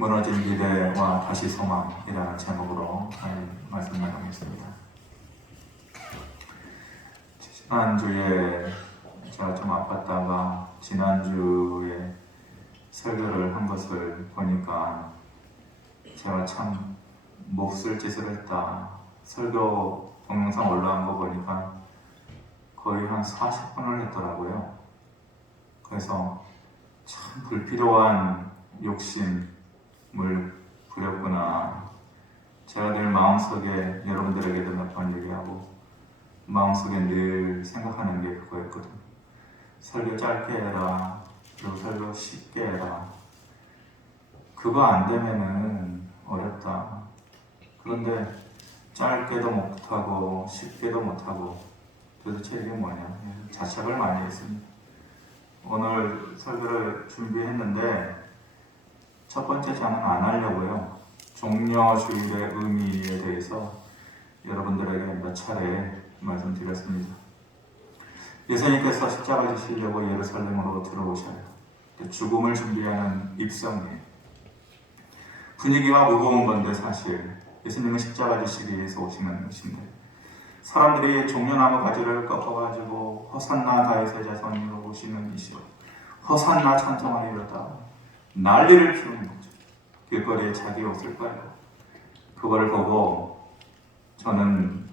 무너진 기대와 다시 소망이라는 제목으로 말씀 나누겠습니다. 지난주에 제가 좀 아팠다가 지난주에 설교를 한 것을 보니까 제가 참 몹쓸 짓을 했다. 설교 동영상 올라온 거 보니까 거의 한 40분을 했더라고요. 그래서 참 불필요한 욕심을 부렸구나. 제가 늘 마음속에 여러분들에게도 몇 번 얘기하고 마음속에 늘 생각하는 게 그거였거든요. 설교 짧게 해라. 그리고 설교 쉽게 해라. 그거 안 되면은 어렵다. 그런데 짧게도 못하고 쉽게도 못하고 도대체 이게 뭐냐. 자책을 많이 했습니다. 오늘 설교를 준비했는데 첫 번째 장은 안 하려고요. 종려주일의 의미에 대해서 여러분들에게 몇 차례 말씀드렸습니다. 예수님께서 십자가 지시려고 예루살렘으로 들어오셔요. 죽음을 준비하는 입성이에요. 분위기가 무거운 건데 사실 예수님은 십자가 지시기 위해서 오시는 것인데 사람들이 종려나무 가지를 꺾어가지고 호산나 다윗의 자손으로 오시는 이시로 호산나 찬송하리로다 난리를 피우는 거죠. 길거리에 자기 옷을 빨고 그걸 보고 저는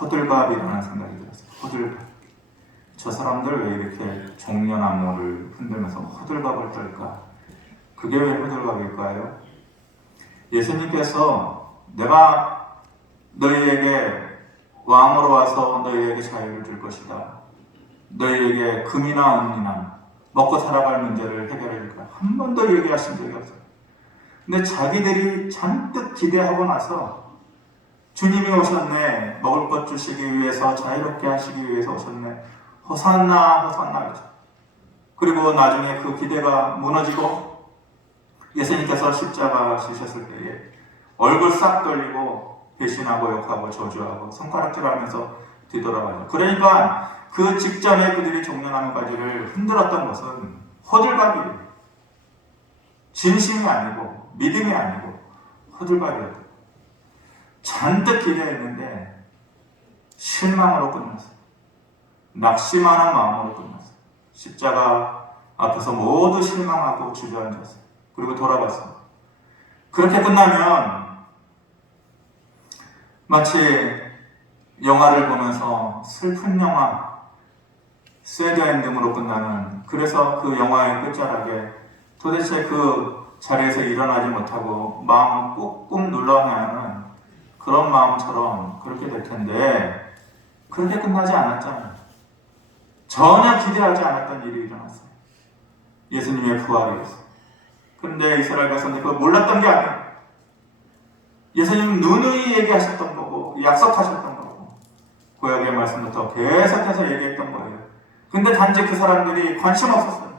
호들갑이라는 생각이 들었어요. 호들갑. 저 사람들 왜 이렇게 종려나무를 흔들면서 호들갑을 떨까? 그게 왜 호들갑일까요? 예수님께서 내가 너희에게 왕으로 와서 너희에게 자유를 줄 것이다. 너희에게 금이나 은이나 먹고 살아갈 문제를 해결해 줄 거야. 한 번도 얘기하신 적이 없어요. 근데 자기들이 잔뜩 기대하고 나서 주님이 오셨네. 먹을 것 주시기 위해서 자유롭게 하시기 위해서 오셨네. 호산나 호산나. 그리고 나중에 그 기대가 무너지고 예수님께서 십자가 지셨을 때에 얼굴 싹 돌리고 배신하고 욕하고 저주하고 손가락질하면서 뒤돌아가죠. 그러니까 그 직전에 그들이 종려나무 가지를 흔들었던 것은 호들갑이에요. 진심이 아니고 믿음이 아니고 호들갑이었다. 잔뜩 기대했는데 실망으로 끝났어요. 낙심하는 마음으로 끝났어요. 십자가 앞에서 모두 실망하고 주저앉았어요. 그리고 돌아갔어요. 그렇게 끝나면 마치 영화를 보면서 슬픈 영화 새드 엔딩으로 끝나는, 그래서 그 영화의 끝자락에 도대체 그 자리에서 일어나지 못하고 마음을 꾹꾹 눌러야 하는 그런 마음처럼 그렇게 될 텐데 그렇게 끝나지 않았잖아요. 전혀 기대하지 않았던 일이 일어났어요. 예수님의 부활이었어요. 그런데 이스라엘 백성들이 그걸 몰랐던 게 아니에요. 예수님 누누이 얘기하셨던 거고 약속하셨던 거고 구약의 말씀부터 계속해서 얘기했던 거예요. 근데 단지 그 사람들이 관심 없었어요.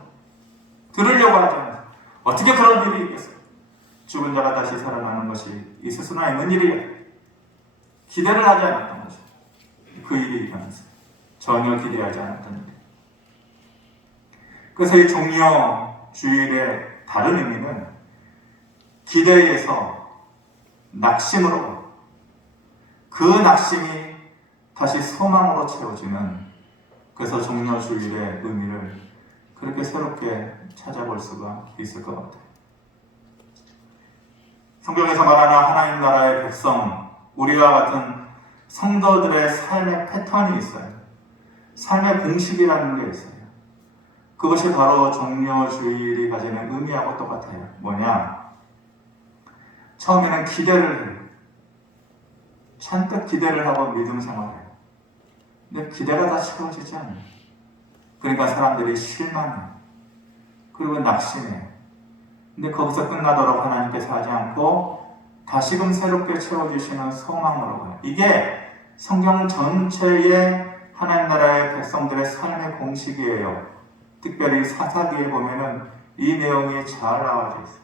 들으려고 하지 않았어요. 어떻게 그런 일이 있겠어요? 죽은 자가 다시 살아나는 것이 있을 수나 있는 일이에요. 기대를 하지 않았던 거죠. 그 일이 일어났어요. 전혀 기대하지 않았던 일. 그래서 이 종려주일의 다른 의미는 기대에서 낙심으로, 그 낙심이 다시 소망으로 채워지는, 그래서 종려주일의 의미를 그렇게 새롭게 찾아볼 수가 있을 것 같아요. 성경에서 말하는 하나님 나라의 백성, 우리와 같은 성도들의 삶의 패턴이 있어요. 삶의 공식이라는 게 있어요. 그것이 바로 종려주일이 가지는 의미하고 똑같아요. 뭐냐? 처음에는 기대를 해요. 잔뜩 기대를 하고 믿음 생활해요. 근데 기대가 다 채워지지 않아요. 그러니까 사람들이 실망해요. 그리고 낙심해요. 근데 거기서 끝나도록 하나님께서 하지 않고 다시금 새롭게 채워주시는 소망으로 가요. 이게 성경 전체의 하나님 나라의 백성들의 삶의 공식이에요. 특별히 사사기에 보면은 이 내용이 잘 나와져 있어요.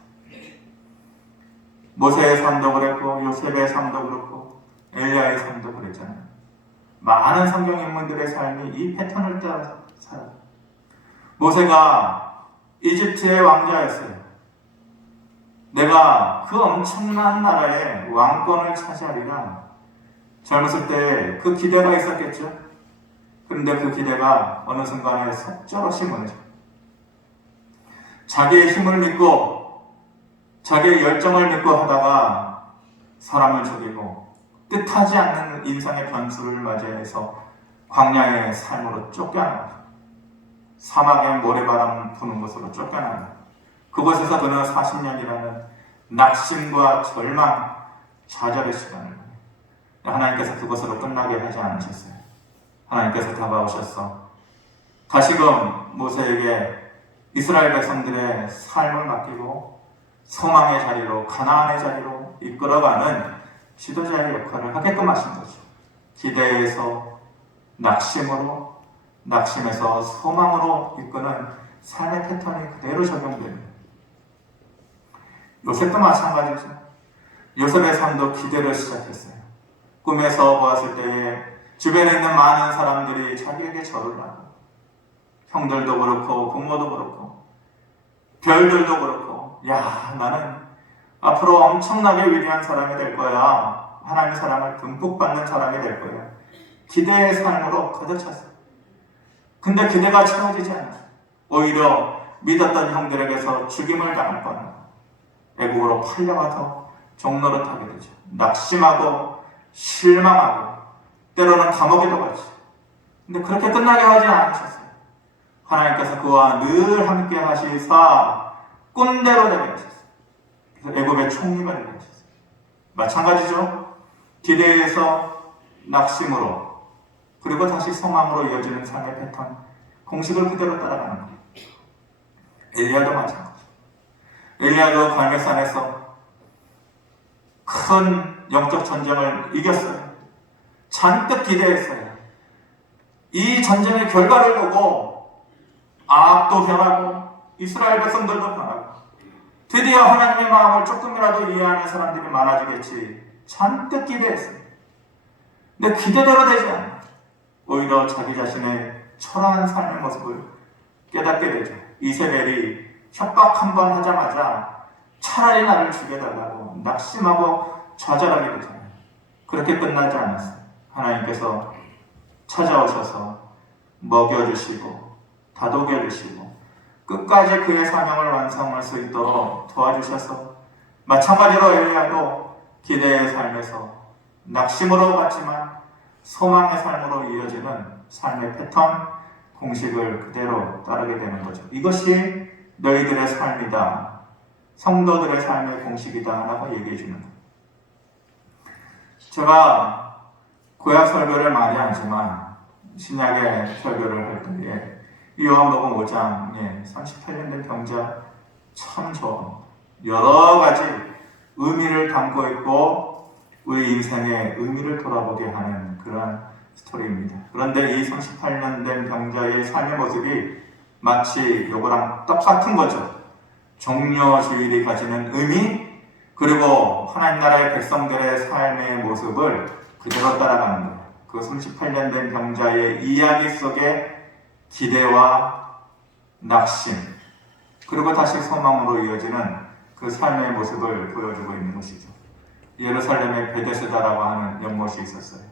모세의 삶도 그랬고 요셉의 삶도 그렇고 엘리야의 삶도 그랬잖아요. 많은 성경 인물들의 삶이 이 패턴을 따라 살아요. 모세가 이집트의 왕자였어요. 내가 그 엄청난 나라의 왕권을 차지하리라. 젊었을 때 그 기대가 있었겠죠. 그런데 그 기대가 어느 순간에 속절없이 무너져. 자기의 힘을 믿고 자기의 열정을 믿고 하다가 사람을 죽이고 뜻하지 않는 인생의 변수를 맞이해서 광야의 삶으로 쫓겨나요. 사막의 모래바람 부는 곳으로 쫓겨나요. 그곳에서 그는 40년이라는 낙심과 절망, 좌절의 시간을 하나님께서 그것으로 끝나게 하지 않으셨어요. 하나님께서 다가오셨어. 다시금 모세에게 이스라엘 백성들의 삶을 맡기고 소망의 자리로, 가나안의 자리로 이끌어가는 지도자의 역할을 하게끔 하신 거죠. 기대에서 낙심으로, 낙심에서 소망으로 이끄는 삶의 패턴이 그대로 적용됩니다. 요셉도 마찬가지죠. 요셉의 삶도 기대를 시작했어요. 꿈에서 보았을 때에 주변에 있는 많은 사람들이 자기에게 절을 하고, 형들도 그렇고 부모도 그렇고 별들도 그렇고, 야, 나는 앞으로 엄청나게 위대한 사람이 될 거야. 하나님의 사랑을 듬뿍 받는 사람이 될 거야. 기대의 삶으로 가득 찼어요. 근데 기대가 채워지지 않았어요. 오히려 믿었던 형들에게서 죽임을 당할 뻔하고 애국으로 팔려가서 종노릇하게 되죠. 낙심하고 실망하고 때로는 감옥에도 가죠. 근데 그렇게 끝나게 하지 않으셨어요. 하나님께서 그와 늘 함께 하시사 꾼대로 되게 하셨어요. 그래서 애국의 총리가 되게 하셨어요. 마찬가지죠. 기대에서 낙심으로 그리고 다시 소망으로 이어지는 삶의 패턴, 공식을 그대로 따라가는 거예요. 엘리야도 마찬가지죠. 엘리야도 갈멜산에서 큰 영적 전쟁을 이겼어요. 잔뜩 기대했어요. 이 전쟁의 결과를 보고 아합도 변하고 이스라엘 백성들도 변하고 드디어 하나님의 마음을 조금이라도 이해하는 사람들이 많아지겠지. 잔뜩 기대했어요. 근데 기대대로 되지 않아요. 오히려 자기 자신의 초라한 삶의 모습을 깨닫게 되죠. 이세벨이 협박 한 번 하자마자 차라리 나를 죽여달라고 낙심하고 좌절하게 되잖아요. 그렇게 끝나지 않았어요. 하나님께서 찾아오셔서 먹여주시고 다독여주시고 끝까지 그의 사명을 완성할 수 있도록 도와주셔서 마찬가지로 엘리야도 기대의 삶에서 낙심으로 갔지만 소망의 삶으로 이어지는 삶의 패턴, 공식을 그대로 따르게 되는 거죠. 이것이 너희들의 삶이다. 성도들의 삶의 공식이다 라고 얘기해 주는 거예요. 제가 구약 설교를 많이 하지만 신약의 설교를 할 때에 이 요한복음 5장에 38년 된 병자 참 좋아. 여러 가지 의미를 담고 있고 우리 인생의 의미를 돌아보게 하는 그런 스토리입니다. 그런데 이 38년 된 병자의 삶의 모습이 마치 요거랑 똑같은 거죠. 종려주일이 가지는 의미, 그리고 하나님 나라의 백성들의 삶의 모습을 그대로 따라가는 거예요. 그 38년 된 병자의 이야기 속에 기대와 낙심, 그리고 다시 소망으로 이어지는 그 삶의 모습을 보여주고 있는 것이죠. 예루살렘에 베데스다라고 하는 연못이 있었어요.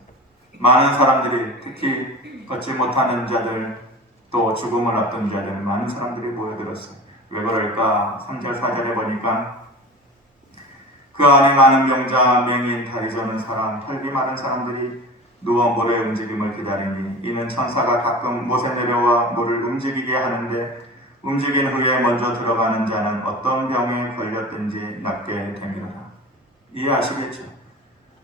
많은 사람들이, 특히 걷지 못하는 자들, 또 죽음을 앞둔 자들, 많은 사람들이 모여들었어요. 왜 그럴까? 3절, 4절에 보니까 그 안에 많은 병자, 맹인, 다리 저는 사람, 혈기 많은 사람들이 누워 물의 움직임을 기다리니 이는 천사가 가끔 못에 내려와 물을 움직이게 하는데 움직인 후에 먼저 들어가는 자는 어떤 병에 걸렸든지 낫게 되리라. 이해하시겠죠?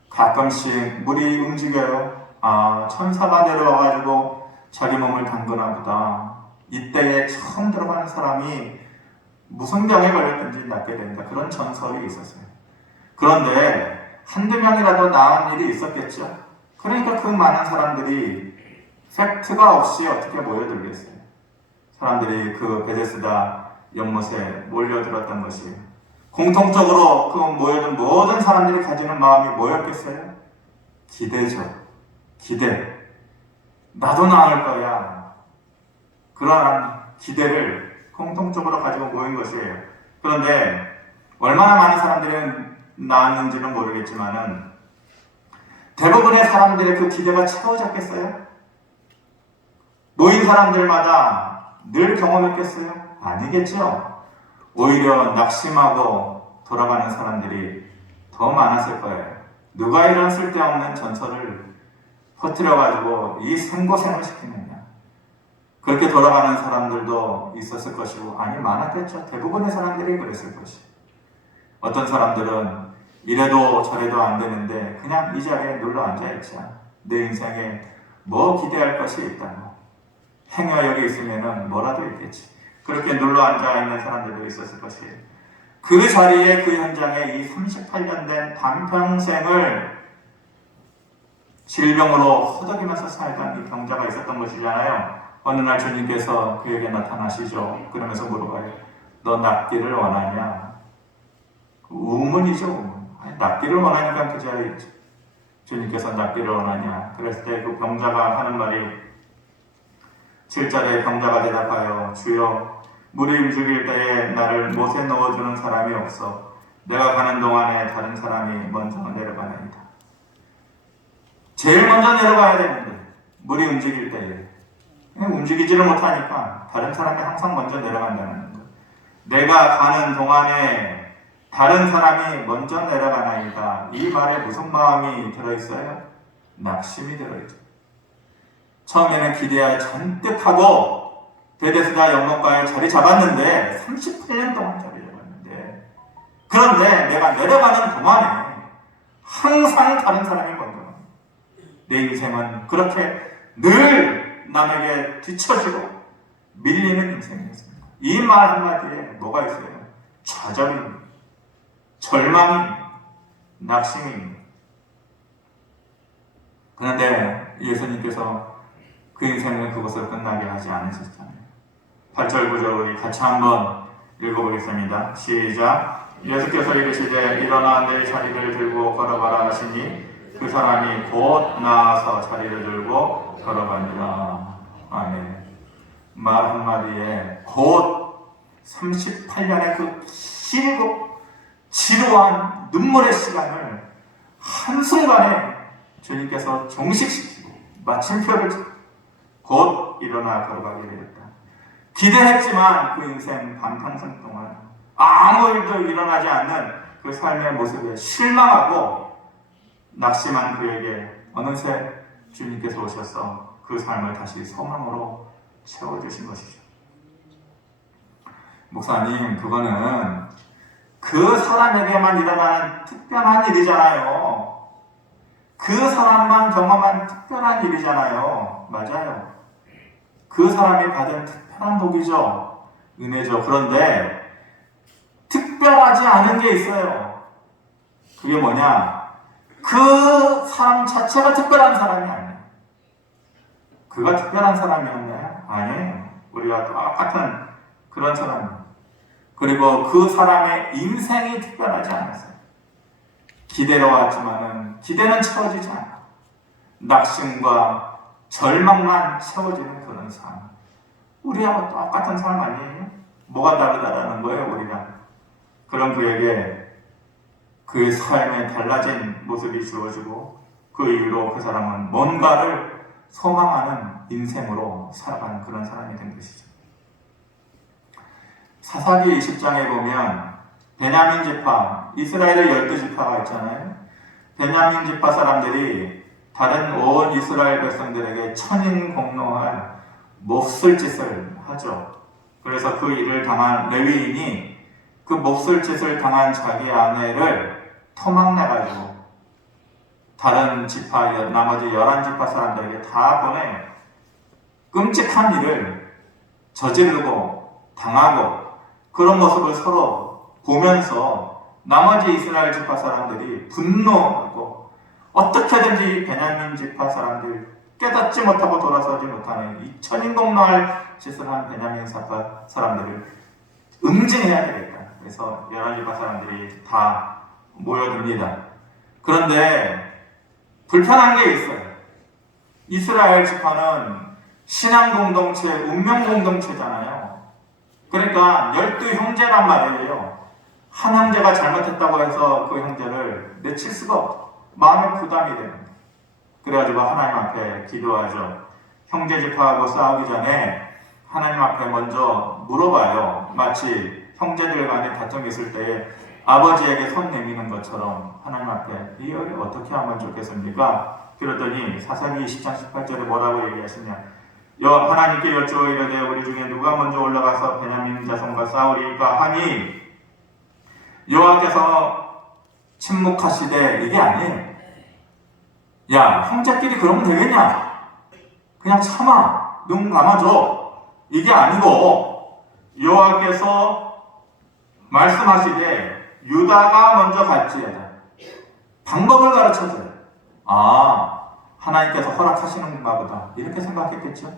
가끔씩 물이 움직여요. 아, 천사가 내려와가지고 자기 몸을 담그나 보다. 이때에 처음 들어가는 사람이 무슨 병에 걸렸든지 낫게 된다. 그런 전설이 있었어요. 그런데 한두 명이라도 나은 일이 있었겠죠? 그러니까 그 많은 사람들이 팩트가 없이 어떻게 모여들겠어요? 사람들이 그 베데스다 연못에 몰려들었던 것이에요. 공통적으로 그 모여든 모든 사람들이 가지는 마음이 뭐였겠어요? 기대죠. 기대. 나도 나을 거야. 그러한 기대를 공통적으로 가지고 모인 것이에요. 그런데 얼마나 많은 사람들이 나왔는지는 모르겠지만은 대부분의 사람들의 그 기대가 채워졌겠어요? 모인 사람들마다 늘 경험했겠어요? 아니겠죠. 오히려 낙심하고 돌아가는 사람들이 더 많았을 거예요. 누가 이런 쓸데없는 전설을 퍼뜨려가지고 이 생고생을 시키느냐. 그렇게 돌아가는 사람들도 있었을 것이고, 아니 많았겠죠. 대부분의 사람들이 그랬을 것이에요. 어떤 사람들은 이래도 저래도 안 되는데 그냥 이 자리에 눌러 앉아있자. 내 인생에 뭐 기대할 것이 있다고. 행여 여기 있으면은 뭐라도 있겠지. 그렇게 눌러 앉아있는 사람들도 있었을 것이에요. 그 자리에 그 현장에 이 38년 된 반평생을 질병으로 허덕이면서 살던 이 병자가 있었던 것이잖아요. 어느 날 주님께서 그에게 나타나시죠. 그러면서 물어봐요. 너 낫기를 원하냐? 우문이죠. 우문. 낫기를 원하니까 그 자리에 있죠. 주님께서 낫기를 원하냐? 그랬을 때 그 병자가 하는 말이 7절에 병자가 대답하여 주여 물이 움직일 때에 나를 못에 넣어주는 사람이 없어 내가 가는 동안에 다른 사람이 먼저 내려가나이다. 제일 먼저 내려가야 되는데 물이 움직일 때에 움직이지를 못하니까 다른 사람이 항상 먼저 내려간다는 거예요. 내가 가는 동안에 다른 사람이 먼저 내려가나이다. 이 말에 무슨 마음이 들어있어요? 낙심이 들어있죠. 처음에는 기대에 잔뜩 하고 베데스다 연못가에 자리 잡았는데 38년 동안 자리 잡았는데 그런데 내가 내려가는 동안에 항상 다른 사람이 먼저 내 인생은 그렇게 늘 남에게 뒤처지고 밀리는 인생이었습니다. 이 말 한마디에 뭐가 있어요? 좌절입니다. 절망입니다. 낙심입니다. 그런데 예수님께서 그 인생은 그것을 끝나게 하지 않으셨잖아요. 8절 9절 우리 같이 한번 읽어보겠습니다. 시작. 예수께서 이르시되 일어나 내 자리를 들고 걸어가라 하시니 그 사람이 곧 나아서 자리를 들고 걸어가니라. 아멘. 말 한마디에 곧 38년의 그 길고 지루한 눈물의 시간을 한순간에 주님께서 종식시키고 마침표를 찍고 곧 일어나 걸어가게 되었다. 기대했지만 그 인생 반평생 동안 아무 일도 일어나지 않는 그 삶의 모습에 실망하고 낙심한 그에게 어느새 주님께서 오셔서 그 삶을 다시 소망으로 채워주신 것이죠. 목사님, 그거는 그 사람에게만 일어나는 특별한 일이잖아요. 그 사람만 경험한 특별한 일이잖아요. 맞아요. 그 사람이 받은 특별한 복이죠. 은혜죠. 그런데 특별하지 않은 게 있어요. 그게 뭐냐? 그 사람 자체가 특별한 사람이 아니에요. 그가 특별한 사람이었나요? 아니에요. 우리가 똑같은 그런 사람이에요. 그리고 그 사람의 인생이 특별하지 않았어요. 기대로 왔지만은 기대는 채워지지 않아요. 낙심과 절망만 채워지는 그런 삶. 우리하고 똑같은 삶 아니에요? 뭐가 다르다라는 거예요, 우리랑. 그런 그에게 그의 삶에 달라진 모습이 주어지고 그 이후로 그 사람은 뭔가를 소망하는 인생으로 살아가는 그런 사람이 된 것이죠. 사사기 20장에 보면 베냐민 지파, 이스라엘의 12지파가 있잖아요. 베냐민 지파 사람들이 다른 온 이스라엘 백성들에게 천인공노할 몹쓸 짓을 하죠. 그래서 그 일을 당한 레위인이 그 몹쓸 짓을 당한 자기 아내를 토막내가지고 다른 지파, 나머지 11지파 사람들에게 다 보내 끔찍한 일을 저지르고 당하고 그런 모습을 서로 보면서 나머지 이스라엘 지파 사람들이 분노하고 어떻게든지 베냐민 지파 사람들 깨닫지 못하고 돌아서지 못하는 이 천인공노할 짓을 한 베냐민 지파 사람들을 응징해야 되겠다. 그래서 11지파 사람들이 다 모여듭니다. 그런데 불편한 게 있어요. 이스라엘 지파는 신앙 공동체, 운명 공동체잖아요. 그러니까 12형제란 말이에요. 한 형제가 잘못했다고 해서 그 형제를 내칠 수가 없어. 마음의 부담이 되는 거예요. 그래가지고 하나님 앞에 기도하죠. 형제 집화하고 싸우기 전에 하나님 앞에 먼저 물어봐요. 마치 형제들 간에 다툼이 있을 때에 아버지에게 손 내미는 것처럼 하나님 앞에 이 일을 어떻게 하면 좋겠습니까? 그랬더니 사사기 20장 18절에 뭐라고 얘기하시냐? 하나님께 여쭈어이르되 우리 중에 누가 먼저 올라가서 베냐민 자손과 싸우리까 하니 여호와께서 침묵하시되 이게 아니에요. 야, 형제끼리 그러면 되겠냐? 그냥 참아. 눈 감아줘. 이게 아니고 여호와께서 말씀하시되 유다가 먼저 갈지어다. 방법을 가르쳐줘요. 하나님께서 허락하시는가 보다. 이렇게 생각했겠죠.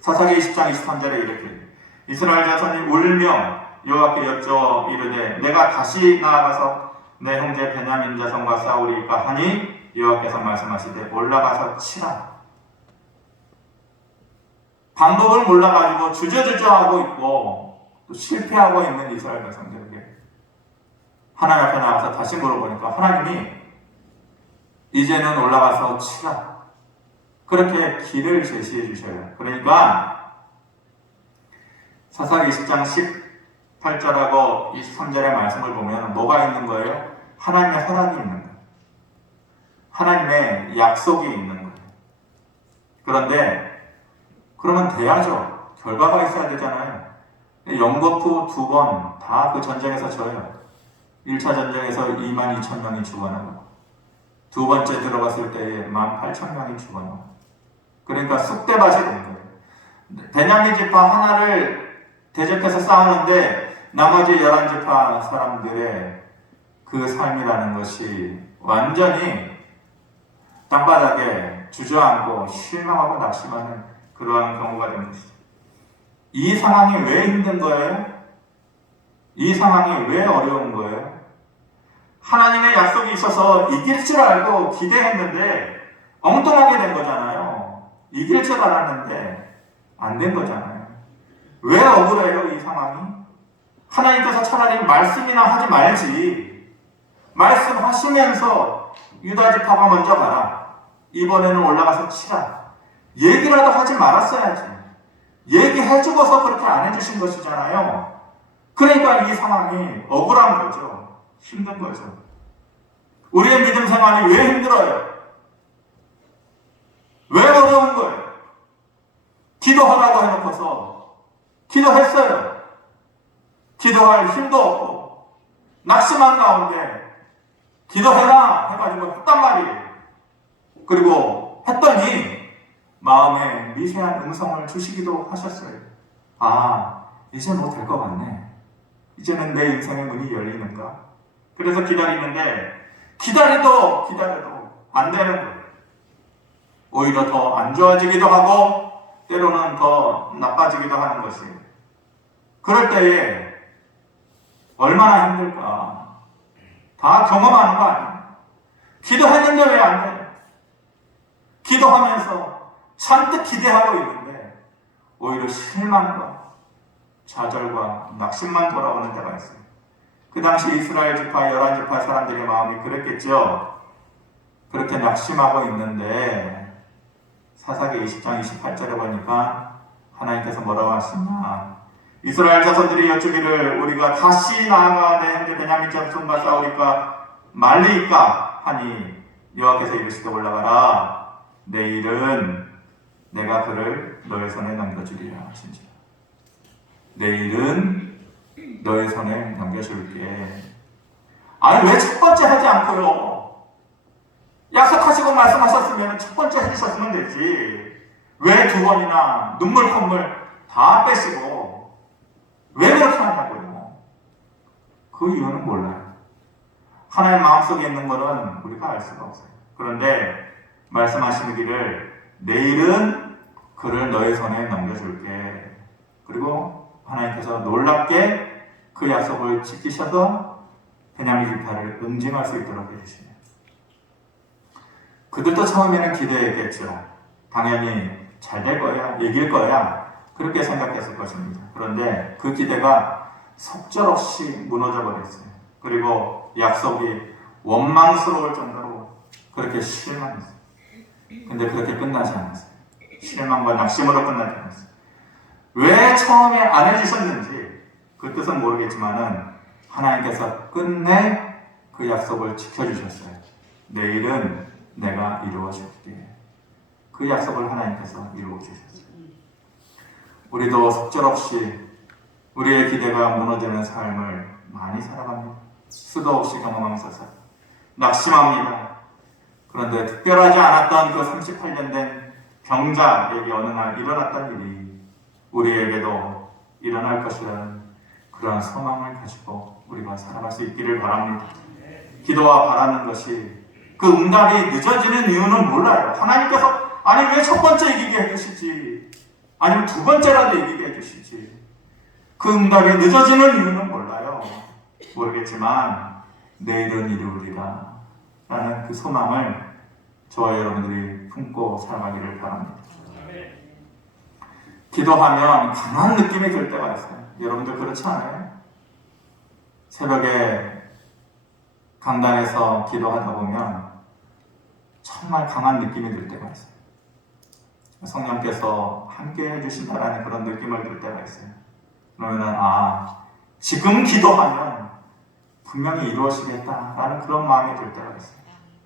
사사기 20장 23절에 이렇게 이스라엘 자손이 울며 여호와께 여쭈어 이르되 내가 다시 나아가서 내 형제 베냐민 자손과 싸우리까 하니 여호와께서 말씀하시되 올라가서 치라. 방법을 몰라가지고 주저주저하고 있고 또 실패하고 있는 이스라엘 백성들에게 하나님 앞에 나가서 다시 물어보니까 하나님이 이제는 올라가서 치라. 그렇게 길을 제시해 주셔요. 그러니까 사사기 20장 18절하고 23절의 말씀을 보면 뭐가 있는 거예요? 하나님의 허락이 있는 거예요. 하나님의 약속이 있는 거예요. 그런데 그러면 돼야죠. 결과가 있어야 되잖아요. 영거푸 2번 다 그 전쟁에서 져요. 1차 전쟁에서 22,000명이 죽어나고 두 번째 들어갔을 때에 18,000명이 죽어나고 그러니까 쑥대밭이 된 거예요. 베냐민 지파 하나를 대적해서 싸우는데 나머지 11지파 사람들의 그 삶이라는 것이 완전히 땅바닥에 주저앉고 실망하고 낙심하는 그러한 경우가 된 것이죠. 이 상황이 왜 힘든 거예요? 이 상황이 왜 어려운 거예요? 하나님의 약속이 있어서 이길 줄 알고 기대했는데 엉뚱하게 된 거잖아요. 이길 줄 알았는데 안 된 거잖아요. 왜 억울해요, 이 상황이? 하나님께서 차라리 말씀이나 하지 말지. 말씀하시면서 유다 지파가 먼저 가라. 이번에는 올라가서 치라. 얘기라도 하지 말았어야지. 얘기해주고서 그렇게 안 해주신 것이잖아요. 그러니까 이 상황이 억울한 거죠. 힘든 거죠. 우리의 믿음 생활이 왜 힘들어요? 왜 어려운 거예요? 기도하라고 해놓고서 기도했어요. 기도할 힘도 없고 낙심한 가운데 기도해라 해가지고 했단 말이에요. 그리고 했더니 마음에 미세한 음성을 주시기도 하셨어요. 이제 뭐 될 것 같네. 이제는 내 인생의 문이 열리는가? 그래서 기다리는데 기다려도 안 되는 거예요. 오히려 더 안 좋아지기도 하고 때로는 더 나빠지기도 하는 것이에요. 그럴 때에 얼마나 힘들까? 다 경험하는 거 아니에요? 기도했는데 왜 안 돼요? 기도하면서 잔뜩 기대하고 있는데 오히려 실망과 좌절과 낙심만 돌아오는 때가 있어요. 그 당시 이스라엘 지파 11지파 사람들의 마음이 그랬겠죠. 그렇게 낙심하고 있는데 사사기 20장 28절에 보니까 하나님께서 뭐라고 하시냐, 이스라엘 자손들이 여쭈기를 우리가 다시 나아가 내 형제 베냐민 자손과 싸우리까 말리까 하니 여호와께서 이르시되 올라가라. 내일은 내가 그를 너의 손에 넘겨주리라 하신지라. 내일은 너의 손에 넘겨줄게. 왜 첫 번째 하지 않고요? 약속하시고 말씀하셨으면 첫 번째 해주셨으면 되지. 왜 2번이나 눈물 콧물 다 빼시고 왜 그렇게 하냐고요? 그 이유는 몰라요. 하나님 마음속에 있는 것은 우리가 알 수가 없어요. 그런데 말씀하시기를 내일은 그를 너의 손에 넘겨줄게. 그리고 하나님께서 놀랍게 그 약속을 지키셔서 베냐민 지파를 응징할 수 있도록 해주시네요. 그들도 처음에는 기대했겠죠. 당연히 잘 될 거야, 이길 거야, 그렇게 생각했을 것입니다. 그런데 그 기대가 속절없이 무너져 버렸어요. 그리고 약속이 원망스러울 정도로 그렇게 실망했어요. 근데 그렇게 끝나지 않았어요. 실망과 낙심으로 끝나지 않았어요. 왜 처음에 안 해주셨는지 그 뜻은 모르겠지만은 하나님께서 끝내 그 약속을 지켜주셨어요. 내일은 내가 이루어줄게. 그 약속을 하나님께서 이루어주셨어요. 우리도 속절없이 우리의 기대가 무너지는 삶을 많이 살아갑니다. 수도 없이 경험하면서 낙심합니다. 그런데 특별하지 않았던 그 38년 된 병자에게 어느 날 일어났던 일이 우리에게도 일어날 것이라는 그러한 소망을 가지고 우리가 살아갈 수 있기를 바랍니다. 기도와 바라는 것이 그 응답이 늦어지는 이유는 몰라요. 하나님께서 아니 왜 첫 번째 이기게 해주시지, 아니면 두 번째라도 이기게 해주시지, 그 응답이 늦어지는 이유는 몰라요. 모르겠지만 내일은 이루리라 라는 그 소망을 저와 여러분들이 품고 살아가기를 바랍니다. 기도하면 강한 느낌이 들 때가 있어요. 여러분들 그렇지 않아요? 새벽에 강단에서 기도하다 보면 정말 강한 느낌이 들 때가 있어요. 성령께서 함께 해주신다라는 그런 느낌을 들 때가 있어요. 그러면 지금 기도하면 분명히 이루어지겠다라는 그런 마음이 들 때가 있어요.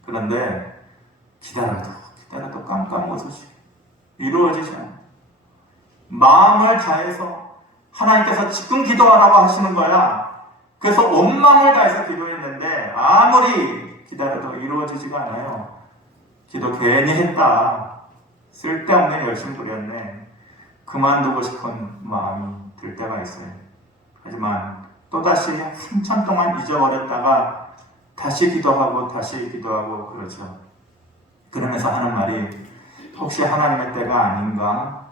그런데 기다려도 깜깜무소식 이루어지지 않아요. 마음을 다해서 하나님께서 지금 기도하라고 하시는 거야. 그래서 온 마음을 다해서 기도했는데 아무리 기다려도 이루어지지가 않아요. 기도 괜히 했다, 쓸데없는 열심 부렸네, 그만두고 싶은 마음이 들 때가 있어요. 하지만 또다시 한참 동안 잊어버렸다가 다시 기도하고 그러죠. 그러면서 하는 말이 혹시 하나님의 때가 아닌가?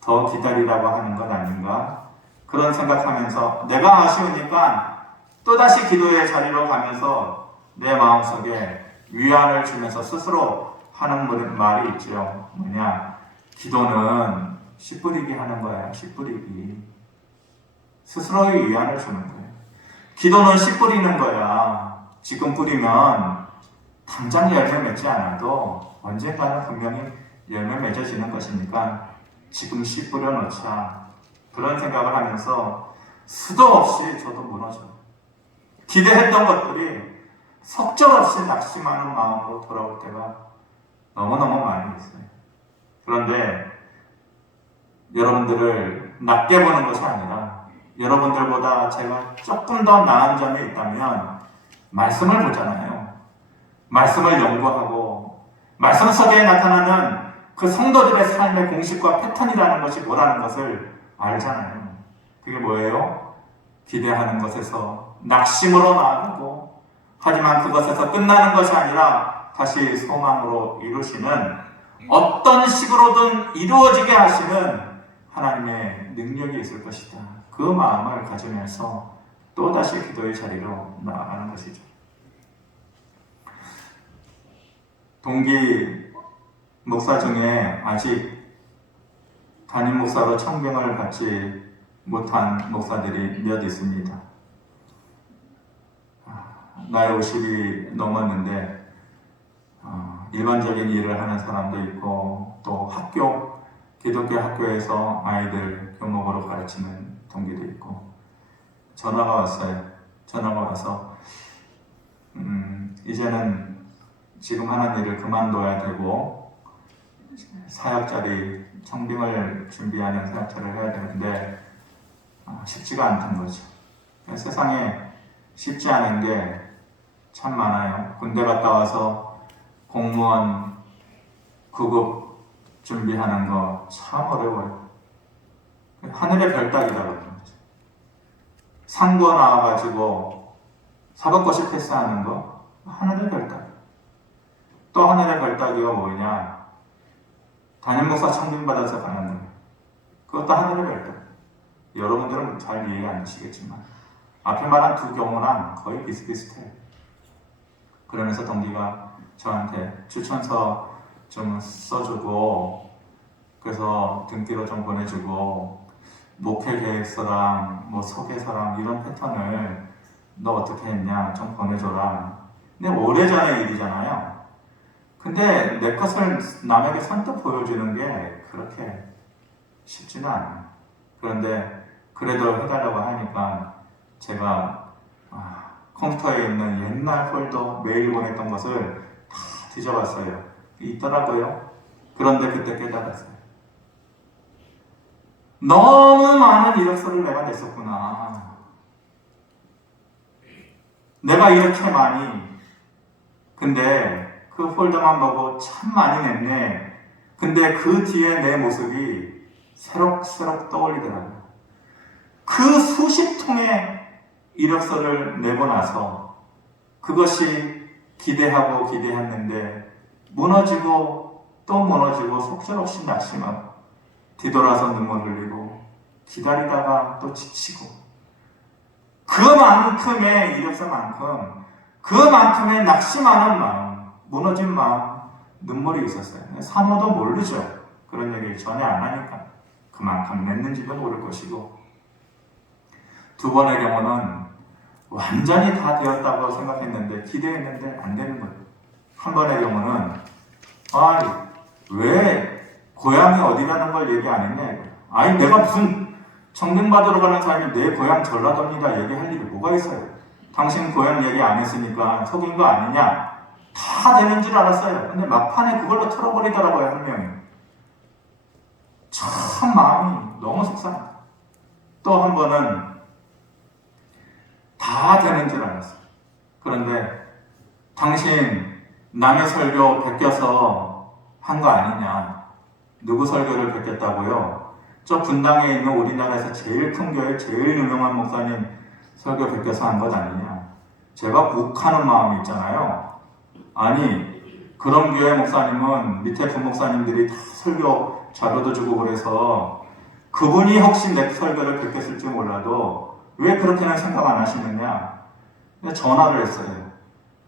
더 기다리라고 하는 것 아닌가? 그런 생각하면서 내가 아쉬우니까 또다시 기도의 자리로 가면서 내 마음속에 위안을 주면서 스스로 하는 말이 있죠. 뭐냐? 기도는 씨 뿌리기 하는 거야. 씨 뿌리기. 스스로의 위안을 주는 거예요. 기도는 씨 뿌리는 거야. 지금 뿌리면 당장 열매 맺지 않아도 언젠가는 분명히 열매 맺어지는 것이니까 지금 씨 뿌려놓자. 그런 생각을 하면서 수도 없이 저도 무너져요. 기대했던 것들이 속절없이 낙심하는 마음으로 돌아올 때가 너무너무 많이 있어요. 그런데 여러분들을 낮게 보는 것이 아니라 여러분들보다 제가 조금 더 나은 점이 있다면 말씀을 보잖아요. 말씀을 연구하고 말씀 속에 나타나는 그 성도들의 삶의 공식과 패턴이라는 것이 뭐라는 것을 알잖아요. 그게 뭐예요? 기대하는 것에서 낙심으로 나아가고, 하지만 그것에서 끝나는 것이 아니라 다시 소망으로 이루시는, 어떤 식으로든 이루어지게 하시는 하나님의 능력이 있을 것이다. 그 마음을 가지면서 또다시 기도의 자리로 나아가는 것이죠. 동기 목사 중에 아직 담임 목사로 청빙을 받지 못한 목사들이 몇 있습니다. 나이 50이 넘었는데 일반적인 일을 하는 사람도 있고, 또 기독교 학교에서 아이들 교목으로 가르치는 동기도 있고, 전화가 왔어요. 전화가 와서 이제는 지금 하는 일을 그만둬야 되고 사역자리 청빙을 준비하는 사역자를 해야 되는데 쉽지가 않던 거죠. 세상에 쉽지 않은 게 참 많아요. 군대 갔다 와서 공무원 구급 준비하는 거 참 어려워요. 하늘의 별 따기라고 그러는 거죠. 상고 나와가지고 사법고시 패스하는 거 하늘의 별 따기. 또 하늘의 별 따기가 뭐냐? 담임 목사 청빙받아서 가는 거예요. 그것도 하늘의 별 따기. 여러분들은 잘 이해 안 하시겠지만 앞에 말한 두 경우랑 거의 비슷비슷해요. 그러면서 동기가 저한테 추천서 좀 써주고, 그래서 등기로 좀 보내주고, 목회 계획서랑 소개서랑 이런 패턴을 너 어떻게 했냐? 좀 보내줘라. 근데 오래전의 일이잖아요. 근데 내 것을 남에게 선뜻 보여주는 게 그렇게 쉽지는 않아요. 그런데 그래도 해달라고 하니까 제가 컴퓨터에 있는 옛날 폴더 메일 보냈던 것을 다 뒤져봤어요. 있더라고요. 그런데 그때 깨달았어요. 너무 많은 이력서를 내가 냈었구나. 내가 이렇게 많이. 근데 그 폴더만 보고 참 많이 냈네. 근데 그 뒤에 내 모습이 새록새록 떠올리더라고요. 그 수십 통의 이력서를 내고 나서 그것이 기대하고 기대했는데 무너지고 또 무너지고 속절없이 낙심하고 뒤돌아서 눈물 흘리고 기다리다가 또 지치고 그만큼의 이력서만큼 그만큼의 낙심하는 마음, 무너진 마음, 눈물이 있었어요. 사모도 모르죠. 그런 얘기 전혀 안 하니까 그만큼 냈는지도 모를 것이고 두 번의 경우는 완전히 다 되었다고 생각했는데 기대했는데 안 되는 거예요. 한 번의 경우는 왜 고향이 어디라는 걸 얘기 안 했냐 이거예요. 아니 내가 무슨 청빙받으러 가는 사람이 내 고향 전라도입니다 얘기할 일이 뭐가 있어요. 당신 고향 얘기 안 했으니까 속인 거 아니냐. 다 되는 줄 알았어요. 근데 막판에 그걸로 털어버리더라고요 한 명이. 참 마음이 너무 속상해요. 또 한 번은 다 되는 줄 알았어요. 그런데 당신 남의 설교 베껴서 한 거 아니냐. 누구 설교를 베꼈다고요? 저 분당에 있는 우리나라에서 제일 큰 교회 제일 유명한 목사님 설교 베껴서 한 것 아니냐. 제가 욱하는 마음이 있잖아요. 아니 그런 교회 목사님은 밑에 부목사님들이 다 설교 자료도 주고 그래서 그분이 혹시 내 설교를 베꼈을지 몰라도 왜 그렇게는 생각 안 하시느냐. 전화를 했어요.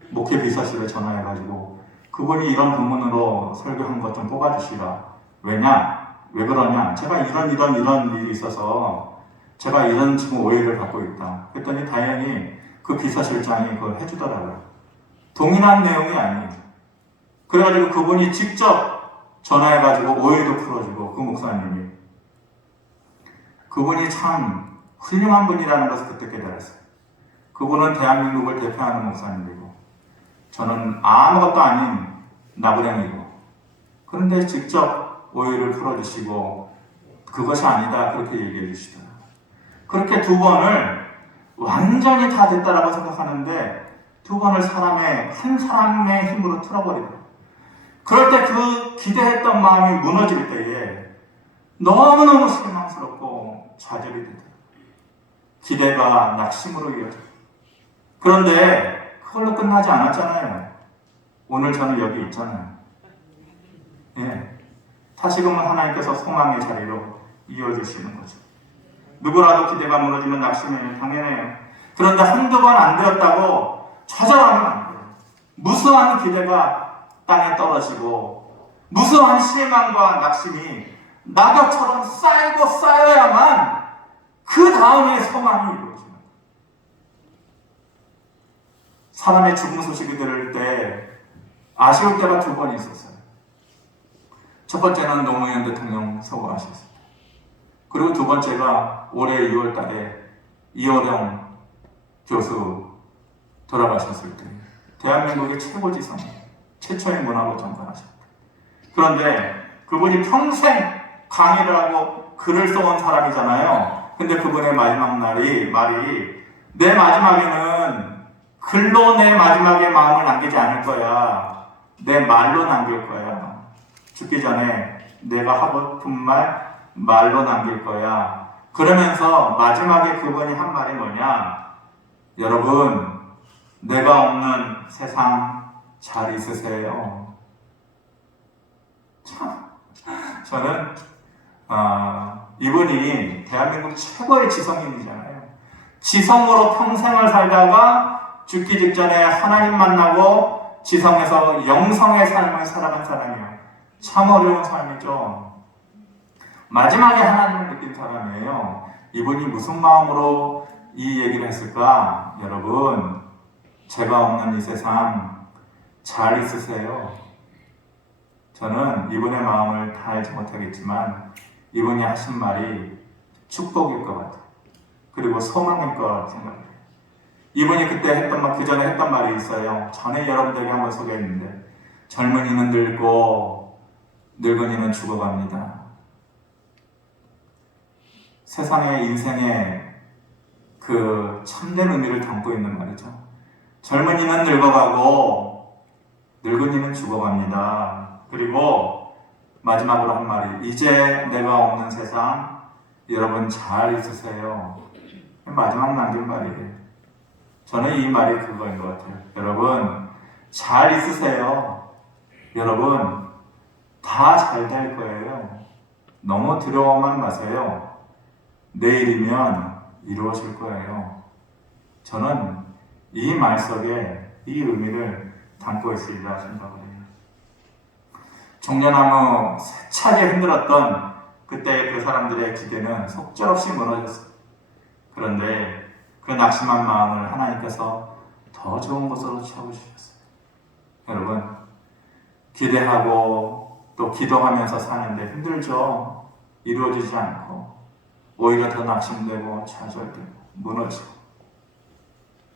목회 비서실에 전화해가지고 그분이 이런 부문으로 설교한 것 좀 뽑아주시라. 왜냐? 왜 그러냐? 제가 이런 일이 있어서 제가 이런 지금 오해를 받고 있다. 그랬더니 다행히 그 비서실장이 그걸 해주더라고요. 동일한 내용이 아니에요. 그래가지고 그분이 직접 전화해가지고 오해도 풀어주고 그 목사님이 그분이 참 훌륭한 분이라는 것을 그때 깨달았어요. 그분은 대한민국을 대표하는 목사님이고 저는 아무것도 아닌 나부랭이고 그런데 직접 오해를 풀어주시고 그것이 아니다 그렇게 얘기해 주시더라고요. 그렇게 두 번을 완전히 다 됐다라고 생각하는데 두 번을 한 사람의 힘으로 틀어버리더라고요. 그럴 때 그 기대했던 마음이 무너질 때에 너무너무 실망스럽고 좌절이 되더라고요. 기대가 낙심으로 이어져요. 그런데 그걸로 끝나지 않았잖아요. 오늘 저는 여기 있잖아요. 예. 다시금은 하나님께서 소망의 자리로 이어주시는 거죠. 누구라도 기대가 무너지면 낙심해요. 당연해요. 그런데 한두 번 안 되었다고 좌절하면 안 돼요. 무수한 기대가 땅에 떨어지고 무수한 실망과 낙심이 낙엽처럼 쌓이고 쌓여야만 그 다음에 소망이 이루어집니다. 사람의 죽음 소식이 들을 때 아쉬울 때가 두 번 있었어요. 첫 번째는 노무현 대통령 서거하셨습니다. 그리고 두 번째가 올해 2월 달에 이어령 교수 돌아가셨을 때 대한민국의 최고지성, 최초의 문화로 전환하셨다. 그런데 그분이 평생 강의를 하고 글을 써온 사람이잖아요. 근데 그분의 마지막 말이 내 마지막에는 글로 내 마지막에 마음을 남기지 않을 거야. 내 말로 남길 거야. 죽기 전에 내가 하고 싶은 말로 남길 거야. 그러면서 마지막에 그분이 한 말이 뭐냐? 여러분, 내가 없는 세상 잘 있으세요. 참, 저는 이분이 대한민국 최고의 지성인이잖아요. 지성으로 평생을 살다가 죽기 직전에 하나님 만나고 지성에서 영성의 삶을 살아간 사람이에요. 참 어려운 삶이죠. 마지막에 하나님을 느낀 사람이에요. 이분이 무슨 마음으로 이 얘기를 했을까? 여러분, 죄가 없는 이 세상 잘 있으세요. 저는 이분의 마음을 다 알지 못하겠지만 이분이 하신 말이 축복일 것 같아요. 그리고 소망일 것 생각해요. 이분이 그때 했던 말, 그 전에 했던 말이 있어요. 전에 여러분들에게 한번 소개했는데, 젊은이는 늙고 늙은이는 죽어갑니다. 세상의 인생의 그 참된 의미를 담고 있는 말이죠. 젊은이는 늙어가고 늙은이는 죽어갑니다. 그리고 마지막으로 한 말이, 이제 내가 없는 세상 여러분 잘 있으세요. 마지막 남긴 말이에요. 저는 이 말이 그거인 것 같아요. 여러분 잘 있으세요. 여러분 다 잘 될 거예요. 너무 두려워만 마세요. 내일이면 이루어질 거예요. 저는 이 말 속에 이 의미를 담고 있으리라 생각을 해요. 종려나무 세차게 흔들었던 그때의 그 사람들의 기대는 속절없이 무너졌어요. 그런데 그 낙심한 마음을 하나님께서 더 좋은 곳으로 채워주셨어요. 여러분, 기대하고 또 기도하면서 사는데 힘들죠. 이루어지지 않고 오히려 더 낙심되고 좌절되고 무너지고.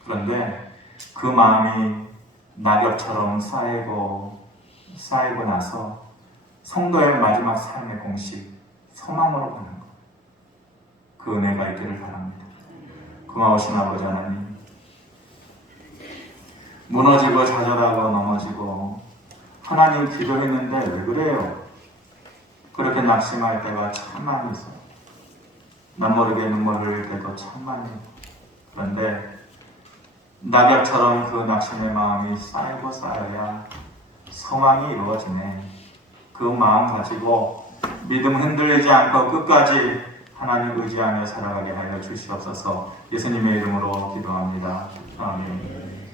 그런데 그 마음이 낙엽처럼 쌓이고 나서 성도의 마지막 삶의 공식, 소망으로 가는 것. 그 은혜가 있기를 바랍니다. 고마우신 아버지 하나님, 무너지고 좌절하고 넘어지고 하나님 기도했는데 왜 그래요? 그렇게 낙심할 때가 참 많이 있어요. 난 모르게 눈물을 흘릴 때도 참 많이 있고. 그런데 낙엽처럼 그 낙심의 마음이 쌓이고 쌓여야 소망이 이루어지네. 그 마음 가지고 믿음 흔들리지 않고 끝까지 하나님 의지하며 살아가게 하여 주시옵소서. 예수님의 이름으로 기도합니다. 아멘.